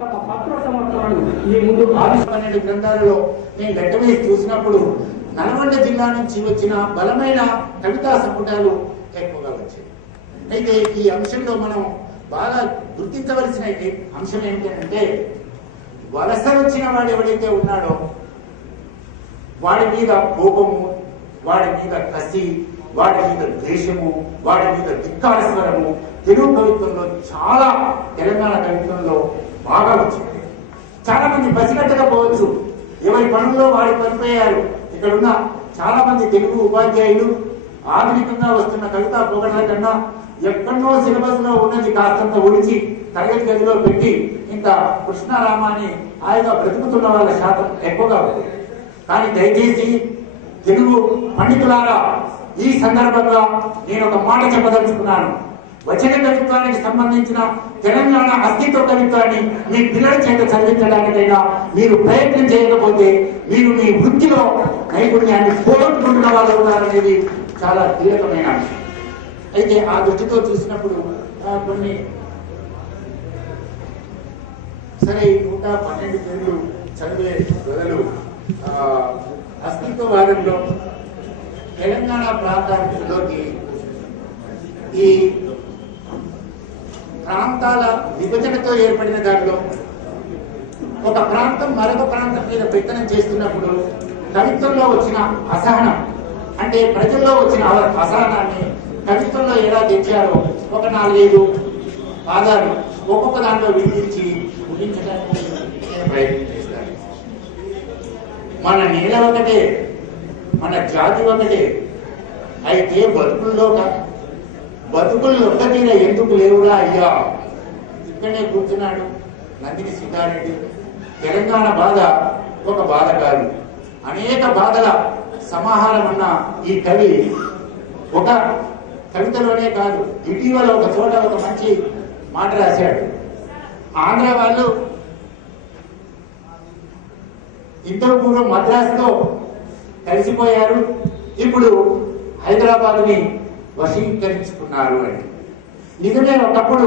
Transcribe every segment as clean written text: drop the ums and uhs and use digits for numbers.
తమ పత్ర సమర్థనలు ఈ ముందు 12 గ్రంథాలలో నేను లెక్క వేసి చూసినప్పుడు నల్గొండ జిల్లా నుంచి వచ్చిన బలమైన కవితా సంపుటాలు ఎక్కువగా వచ్చాయి. అయితే ఈ అంశంలో మనం బాగా గుర్తించవలసిన అంశం ఏమిటంటే, వలస వచ్చిన వాడు ఎవడైతే ఉన్నాడో వాడి మీద కోపము, వాడి మీద కసి, వాడి మీద ద్వేషము, వాడి మీద ధిక్కారస్వరము తెలుగు కవిత్వంలో చాలా, తెలంగాణ కవిత్వంలో బాగా వచ్చింది. చాలా మంది పసిగట్టకపోవచ్చు, ఎవరి పనుల్లో వాడి పనిపోయారు. ఇక్కడున్న చాలా మంది తెలుగు ఉపాధ్యాయులు ఆధునికంగా వస్తున్న కవితా పోగడల కన్నా ఎక్కడో సిలబస్ లో ఉన్నది కాస్తంత ఒడిచి తరగతి గదిలో పెట్టి ఇంత కృష్ణారామాన్ని హాయిగా బ్రతుకుతున్న వాళ్ళ శాతం ఎక్కువగా ఉంది. కానీ దయచేసి తెలుగు పండితులారా, ఈ సందర్భంగా నేను ఒక మాట చెప్పదలుచుకున్నాను. వచన కవిత్వానికి సంబంధించిన తెలంగాణ అస్తిత్వ కవిత్వాన్ని మీ పిల్లల చేత చదివించడానికైనా మీరు ప్రయత్నం చేయకపోతే మీరు మీ వృత్తిలో నైపుణ్యాన్ని పోగొట్టుకుంటున్న వాళ్ళు ఉన్నారనేది చాలా కీలకమైన అంశం. అయితే ఆ దృష్టితో చూసినప్పుడు కొన్ని సరే 112 పేర్లు చదివే బదులు అస్తిత్వవాదంలో తెలంగాణ ప్రాంతాలలోకి ఈ ప్రాంతాల విభజనతో ఏర్పడిన దానిలో ఒక ప్రాంతం మరొక ప్రాంతం మీద పెత్తనం చేస్తున్నప్పుడు కవిత్వంలో వచ్చిన అసహనం, అంటే ప్రజల్లో వచ్చిన అసహనాన్ని కవిత్వంలో ఎలా తెచ్చారో ఒక 4-5 పాదాలు ఒక్కొక్క దాంట్లో విధించి ముగించడానికి ప్రయత్నం చేస్తారు. మన నేల ఒకటే, మన జాతి ఒకటే, అయితే బతుకుల్లో ఒక్కతీర ఎందుకు లేవురా అయ్యా. ఇక్కడే కూర్చున్నాడు నందిని సిద్ధారెడ్డి. తెలంగాణ బాధ ఒక బాధ కాదు, అనేక బాధల సమాహారం అన్న ఈ కవి ఒక కవితలోనే కాదు, ఇటీవల ఒక చోట ఒక మంచి మాట రాశాడు. ఆంధ్ర వాళ్ళు ఇంతకు పూర్వం మద్రాసుతో కలిసిపోయారు, ఇప్పుడు హైదరాబాద్ని వశీకరించుకున్నారు అని. నిజమే, ఒకప్పుడు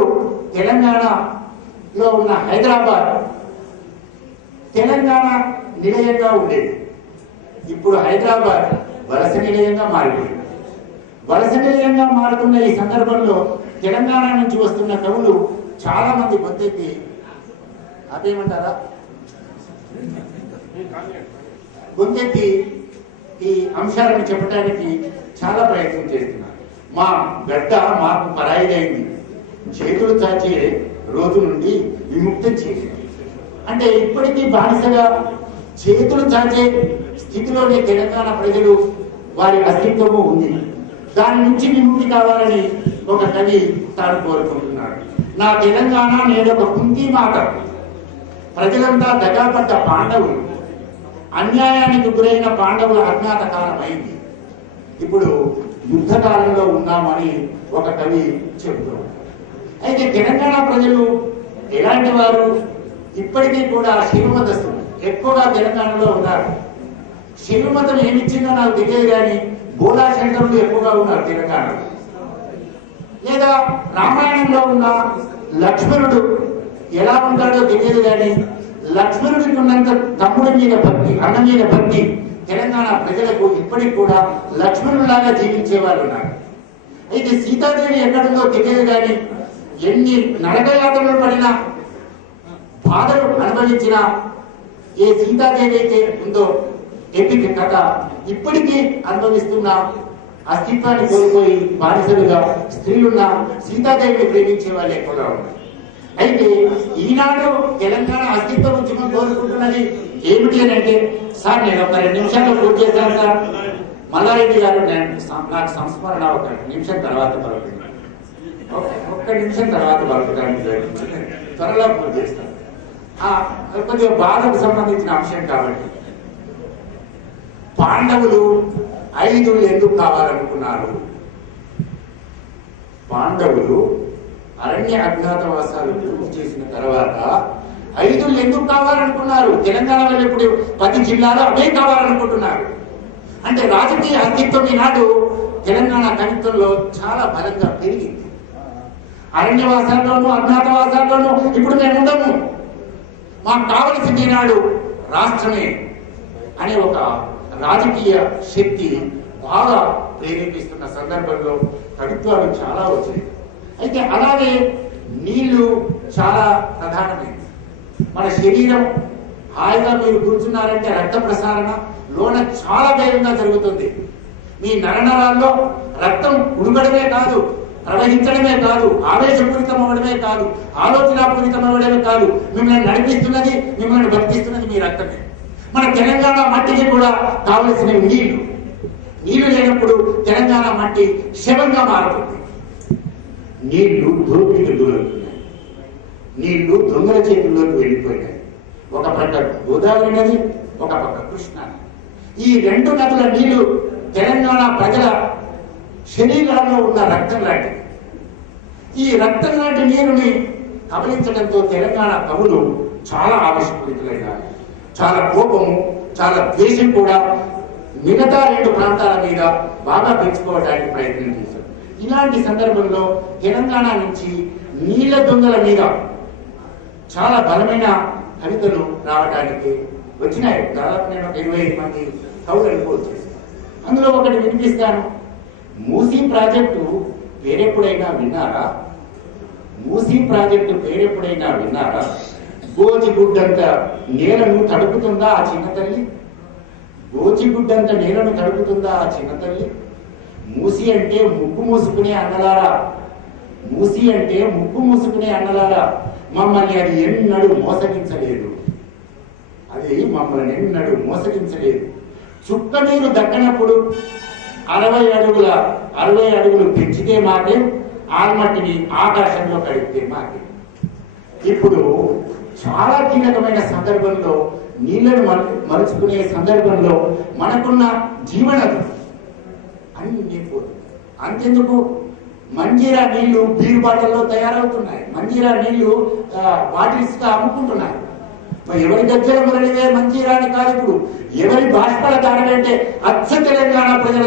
తెలంగాణలో ఉన్న హైదరాబాద్ తెలంగాణ నిలయంగా ఉండేది. ఇప్పుడు హైదరాబాద్ వలస నిలయంగా మారిపోయింది. వలస నిలయంగా మారుతున్న ఈ సందర్భంలో తెలంగాణ నుంచి వస్తున్న కవులు చాలా మంది గొంతెత్తి అదేమంటారా గొంతెత్తి ఈ అంశాలను చెప్పడానికి చాలా ప్రయత్నం చేస్తున్నారు. మా గడ్డ మాకు పరాయిదైంది, చేతులు చాచే రోజు నుండి విముక్తం చేసింది. అంటే ఇప్పటికీ బానిసగా చేతులు చాచే స్థితిలోనే తెలంగాణ ప్రజలు వారి అస్తిత్వము ఉంది. దాని నుంచి విముక్తి కావాలని ఒక కవి తాను కోరుకుంటున్నాడు. నా తెలంగాణ నేడొక కుంతి మాట, ప్రజలంతా దగాపడ్డ పాండవులు, అన్యాయానికి గురైన పాండవుల అజ్ఞాత కాలమైంది, ఇప్పుడు యుద్ధకాలంలో ఉన్నామని ఒక కవి చెబుతాడు. అయితే తెలంగాణ ప్రజలు ఎలాంటి వారు? ఇప్పటికీ కూడా శైవమతస్థులు ఎక్కువగా తెలంగాణలో ఉన్నారు. శైవమతం ఏమిచ్చిందో నాకు తెలియదు, కానీ బోలా శంకరులు ఎక్కువగా ఉన్నారు తెలంగాణలో. లేదా రామాయణంలో ఉన్న లక్ష్మణుడు ఎలా ఉంటాడో తెలియదు, కానీ లక్ష్మణుడికి ఉన్నంత తమ్ముడి మీద భక్తి, అన్న మీద భక్తి తెలంగాణ ప్రజలకు ఇప్పటికి కూడా లక్ష్మణులాగా జీవించేవారు ఉన్నారు. అయితే సీతాదేవి ఎక్కడుందో తెలియదు, కానీ ఎన్ని నరకయాతనలు పడినా బాధలు అనుభవించిన ఏ సీతాదేవి అయితే ఉందో ఎపిక్ కథ ఇప్పటికీ అనుభవిస్తున్న అస్తిత్వాన్ని కోల్పోయి బానిసలుగా స్త్రీలున్న సీతాదేవిని ప్రేమించే వాళ్ళు ఎక్కువగా ఉన్నారు. అయితే ఈనాడు తెలంగాణ అస్తిత్వ ఉద్యమం కోరుకుంటున్నది ఏమిటి అని అంటే, సార్ నేను ఒక 2 నిమిషాల్లో పూర్తి చేశాను సార్. మల్లారెడ్డి గారు నాకు సంస్మరణ ఒక నిమిషం తర్వాత పలుకుతాను, ఒక్క నిమిషం తర్వాత పలుకుతాను, త్వరలో పూర్తి చేస్తాను. కొద్దిగా బాధకు సంబంధించిన అంశం కాబట్టి, పాండవులు 5 ఎందుకు కావాలనుకున్నారు? పాండవులు అరణ్య అజ్ఞాతవాసాలు పూర్తి చేసిన తర్వాత 5 ఎందుకు కావాలనుకున్నారు? తెలంగాణలో ఇప్పుడు 10 జిల్లాలు అవే కావాలనుకుంటున్నారు. అంటే రాజకీయ అస్తిత్వం ఈనాడు తెలంగాణ కవిత్వంలో చాలా బలంగా పెరిగింది. అరణ్యవాసాల్లోనూ అజ్ఞాతవాసాల్లోనూ ఇప్పుడు మేము ఉండము. మాకు కావలసింది ఈనాడు రాష్ట్రమే అనే ఒక రాజకీయ శక్తి బాగా ప్రేరేపిస్తున్న సందర్భంలో కవిత్వాలు చాలా వచ్చాయి. అయితే అలాగే నీళ్లు చాలా ప్రధానమైనది. మన శరీరం హాయిగా మీరు కూర్చున్నారంటే రక్త ప్రసారణ లోన చాలా వేగంగా జరుగుతుంది. మీ నరనరాల్లో రక్తం ఉడకడమే కాదు, ప్రవహించడమే కాదు, ఆవేశపూరితం అవ్వడమే కాదు, ఆలోచనాపూరితం అవ్వడమే కాదు, మిమ్మల్ని నడిపిస్తున్నది, మిమ్మల్ని బతికిస్తున్నది మీ రక్తమే. మన తెలంగాణ మట్టికి కూడా కావలసిన నీళ్లు. నీళ్లు లేనప్పుడు తెలంగాణ మట్టి శవంగా మారుతుంది. నీళ్లు దోపిడికి దూరవుతున్నాయి. నీళ్లు దొంగల చేతుల్లోకి వెళ్ళిపోయినాయి. ఒక పక్క గోదావరి నది, ఒక పక్క కృష్ణా నది. ఈ రెండు నదుల నీళ్లు తెలంగాణ ప్రజల శరీరాల్లో ఉన్న రక్తం లాంటిది. ఈ రక్తం లాంటి నీరుని కబలించడంతో తెలంగాణ కవులు చాలా ఆవేశపూరితులైనారు. చాలా కోపము, చాలా ద్వేషం కూడా మిగతా రెండు ప్రాంతాల మీద బాగా పెంచుకోవడానికి ప్రయత్నం చేశారు. ఇలాంటి సందర్భంలో తెలంగాణ నుంచి నీళ్ల దొంగల మీద చాలా బలమైన కవితలు రావడానికి వచ్చినాయి. దాదాపు నేను 25 మంది కవులు అనుకోవచ్చు చేశాను. అందులో ఒకటి వినిపిస్తాను. మూసీ ప్రాజెక్టు పేరెప్పుడైనా విన్నారా? మూసీ ప్రాజెక్టు పేరెప్పుడైనా విన్నారా? గోచిగుడ్డంత నేలను తడుపుతుందా ఆ చిన్న తల్లి? గోచిగుడ్డంత నేలను తడుపుతుందా ఆ చిన్న తల్లి? మూసి అంటే ముక్కు మూసుకునే అన్నలారా, మూసి అంటే ముక్కు మూసుకునే అన్నలారా, మమ్మల్ని అది ఎన్నడూ మోసగించలేదు. అది మమ్మల్ని ఎన్నడూ మోసగించలేదు. చుక్క నీరు దక్కనప్పుడు 60 అడుగులు పెంచితే మాకే, ఆల్మట్టిని ఆకాశంలో కడిగితే మాకే. ఇప్పుడు చాలా కీలకమైన సందర్భంలో నీళ్లను మలుచుకునే సందర్భంలో మనకున్న జీవనది అన్ని పోతుంది. అంతెందుకు, మంజీరా నీళ్లు బీరు బాటల్లో తయారవుతున్నాయి. మంజీరా నీళ్లు బాటిల్స్ గా అమ్ముకుంటున్నారు. ఎవరి గజ్జల మురళివే మంజీరాని కాదు, ఇప్పుడు ఎవరి బాష్పల ధారకంటే అచ్చ తెలంగాణ ప్రజల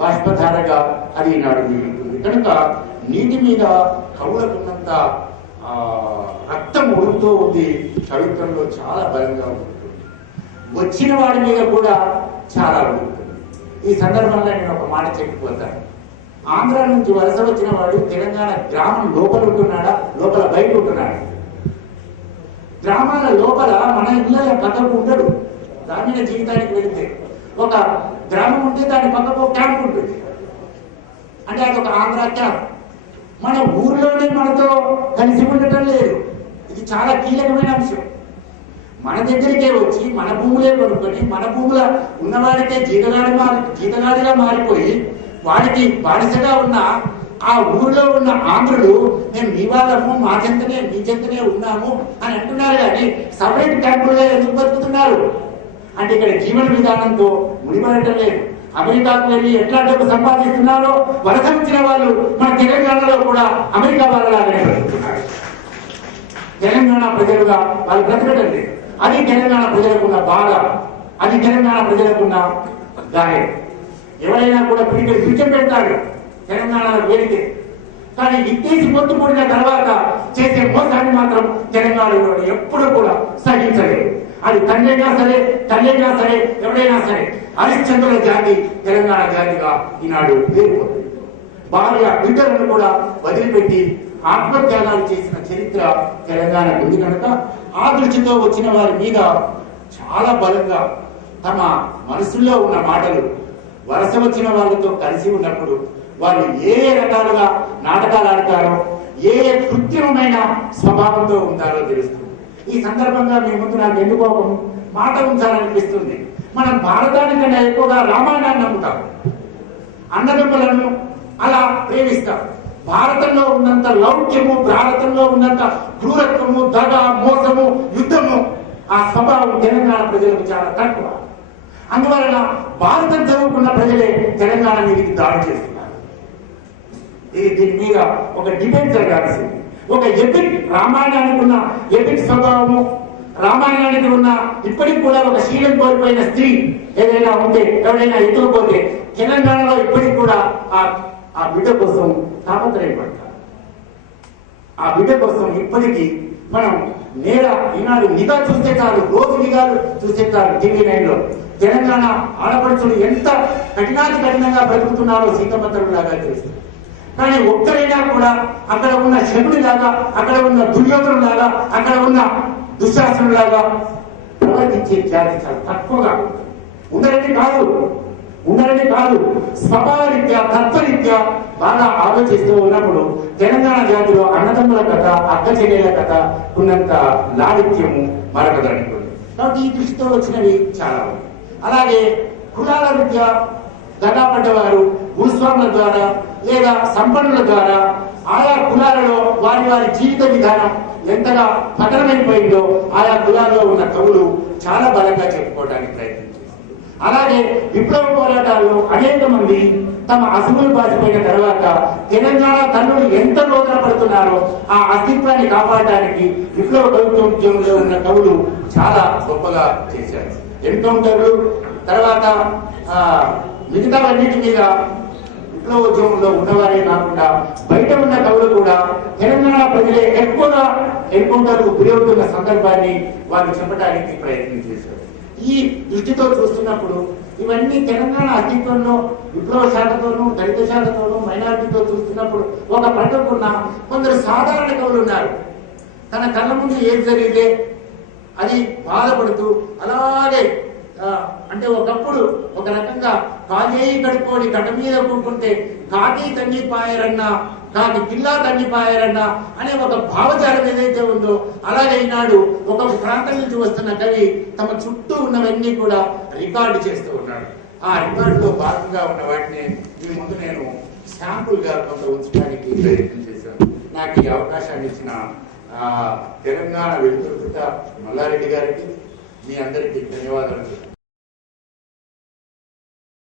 బాష్పధారగా అది ఈనాడు మిగులుతుంది. కనుక నీటి మీద కవులకున్నంత రక్తం ఉడుకుతూ ఉంది. కవిత్వంలో చాలా బలంగా ఉంటుంది. వచ్చిన వాడి మీద కూడా చాలా ఉడుకుతుంది. ఈ సందర్భంలో నేను ఒక మాట చెప్పిపోతాను. ఆంధ్ర నుంచి వలస వచ్చిన వాడు తెలంగాణ గ్రామం లోపల ఉంటున్నాడా, లోపల బయట ఉంటున్నాడా? గ్రామాల లోపల మన ఇళ్ళ పక్కకు ఉండడు. గ్రామీణ జీవితానికి వెళితే ఒక గ్రామం ఉంటే దాని పక్కకు ఒక క్యాంప్ ఉంటుంది. అంటే అదొక ఆంధ్ర క్యాంప్. మన ఊర్లోనే మనతో కలిసి ఉండటం లేదు. ఇది చాలా కీలకమైన అంశం. మన దగ్గరికే వచ్చి మన భూములే కొనుక్కొని మన భూముల ఉన్నవాడికే జీతగాడిగా మారిపోయి వాడికి బానిసగా ఉన్న ఆ ఊరిలో ఉన్న ఆంధ్రులు మేము మీ వాళ్ళము, మా చెంతనే మీ చెంతనే ఉన్నాము అని అంటున్నారు. కానీ సపరేట్ క్యాంపులుగా ఎందుకు బతుకుతున్నారు అంటే ఇక్కడ జీవన విధానంతో ముడిపడటం లేదు. అమెరికాకు వెళ్ళి ఎట్లా డబ్బు సంపాదిస్తున్నారో వలస వచ్చిన వాళ్ళు మన తెలంగాణలో కూడా అమెరికా వాళ్ళలాగానే బ్రతుకుతున్నారు. తెలంగాణ ప్రజలుగా వాళ్ళు బ్రతకడం లేదు. అది తెలంగాణ ప్రజలకున్న బాధ, అది తెలంగాణ ప్రజలకున్న గాయం. ఎవరైనా కూడా పిడికి పిచ్చం పెడతాడు తెలంగాణలో వేడితే, కానీ ఇత్తేసి పొత్తు పడిన తర్వాత చేసే మోసాన్ని మాత్రం తెలంగాణలో ఎప్పుడూ కూడా సహించలేదు. అది తండ్రైనా సరే, తల్లైనా సరే, ఎవరైనా సరే హరిశ్చంద్రుల జాతి తెలంగాణ జాతిగా ఈనాడు పేరుపోతుంది. భార్య బిడ్డలను కూడా వదిలిపెట్టి ఆత్మత్యాగాలు చేసిన చరిత్ర తెలంగాణ ఉంది. కనుక ఆ దృష్టితో వచ్చిన వారి మీద చాలా బలంగా తమ మనసులో ఉన్న మాటలు వలస వచ్చిన వాళ్ళతో కలిసి ఉన్నప్పుడు వాళ్ళు ఏ రకాలుగా నాటకాలు ఆడతారో, ఏ కృత్రిమమైన స్వభావంతో ఉంటారో తెలుస్తుంది. ఈ సందర్భంగా మీ ముందు నాకు ఎందుకో ఒక మాట ఉంచాలనిపిస్తుంది. మనం భారతానికన్నా ఎక్కువగా రామాయణాన్ని నమ్ముతాం, అన్నదమ్ములను అలా ప్రేమిస్తాం. భారతంలో ఉన్నంత లౌక్యము, భారతంలో ఉన్నంత క్రూరత్వము, దగ, మోసము, యుద్ధము ఆ స్వభావం తెలంగాణ ప్రజలకు చాలా తక్కువ. అందువలన భారతం చదువుకున్న ప్రజలే తెలంగాణ మీదకి దాడి చేస్తున్నారు. దీని మీద ఒక డిబేట్ జరగాల్సింది. ఒక ఎపిక్, రామాయణానికి ఉన్న ఎపిక్ స్వభావము, రామాయణానికి ఉన్న ఇప్పటికి కూడా ఒక శీలం కోల్పోయిన స్త్రీ ఏదైనా ఉంటే, ఎవరైనా ఎత్తుకుపోతే తెలంగాణలో ఇప్పటికి కూడా ఆ బిడ్డ కోసం తాపత్రయపడతారు. ఆ బిడ్డ కోసం ఇప్పటికీ మనం ఈనాడు నిఘా చూస్తే చాలు, రోజు నిఘాలు చూస్తే చాలు TV9 లో తెలంగాణ ఆడపడుచులు ఎంత కఠినంగా బ్రతుకుతున్నారో సీతమ్మ తల్లులాగా తెలుస్తుంది. కానీ ఒక్కరైనా కూడా అక్కడ ఉన్న శకుడిలాగా, అక్కడ ఉన్న దుర్యోధనులాగా, అక్కడ ఉన్న దుశ్శాసనులాగా ప్రవర్తించే జాతి చాలా తక్కువగా ఉండరని కాదు స్వభావరీత్యా తత్వరీత్యా బాగా ఆలోచిస్తూ ఉన్నప్పుడు తెలంగాణ జాతిలో అన్నదమ్ముల కథ, అక్క చెల్లెల కథ ఉన్నంత లాలిత్యము మరొకదానికి ఉంది. కాబట్టి ఈ దృష్టితో వచ్చినవి చాలా ఉంది. అలాగే కులాల రీత్యా గదాపడ్డవారు భూస్వాముల ద్వారా లేదా సంపన్నుల ద్వారా ఆయా కులాలలో వారి జీవిత విధానం ఎంతగా పతనమైపోయిందో ఆయా కులాల్లో ఉన్న కవులు చాలా బలంగా చెప్పుకోవడానికి ప్రయత్నం చేస్తారు. అలాగే విప్లవ పోరాటాల్లో అనేక మంది తమ అసుగులు బాసిపోయిన తర్వాత తెలంగాణ తల్లులు ఎంత రోదన పడుతున్నారో ఆ అస్తిత్వాన్ని కాపాడడానికి విప్లవ కవిత్వంలో ఉన్న కవులు చాలా గొప్పగా చేశారు. ఎన్కౌంటర్లు తర్వాత మిగతావన్నిటి మీద విప్లవోద్యమంలో ఉన్నవారే కాకుండా బయట ఉన్న కవులు కూడా తెలంగాణ ప్రజలే ఎక్కువగా ఎన్కౌంటర్కు గురవుతున్న సందర్భాన్ని వారు చెప్పడానికి ప్రయత్నం చేశారు. ఈ దృష్టితో చూస్తున్నప్పుడు ఇవన్నీ తెలంగాణ అస్తిత్వంలో విప్లవ శాఖతోనూ, దళిత శాఖతోనూ, మైనారిటీతో చూస్తున్నప్పుడు ఒక ప్రక్కకున్న కొందరు సాధారణ కవులు ఉన్నారు. తన కళ్ళ ముందు ఏం జరిగితే అది బాధపడుతూ అలాగే అంటే ఒకప్పుడు ఒక రకంగా కాజేయి కడుక్కోడి గడ్డ మీద కూకుంటే కాకి తన్నిపాయరన్నా, కాకి పిల్ల తన్నిపాయరన్నా అనే ఒక భావజాలం ఏదైతే ఉందో అలాగే ఈనాడు ఒక ప్రాంతం నుంచి వస్తున్న కవి తమ చుట్టూ ఉన్నవన్నీ కూడా రికార్డు చేస్తూ ఉన్నాడు. ఆ రికార్డులో భాగంగా ఉన్న వాటిని మీ ముందు నేను శాంపుల్ గా కొంత ఉంచడానికి ప్రయత్నం చేశాను. నాకు ఈ అవకాశాన్ని ఇచ్చిన తెలంగాణ వెలుతురుత మల్లారెడ్డి గారికి మీ అందరికీ ధన్యవాదాలు.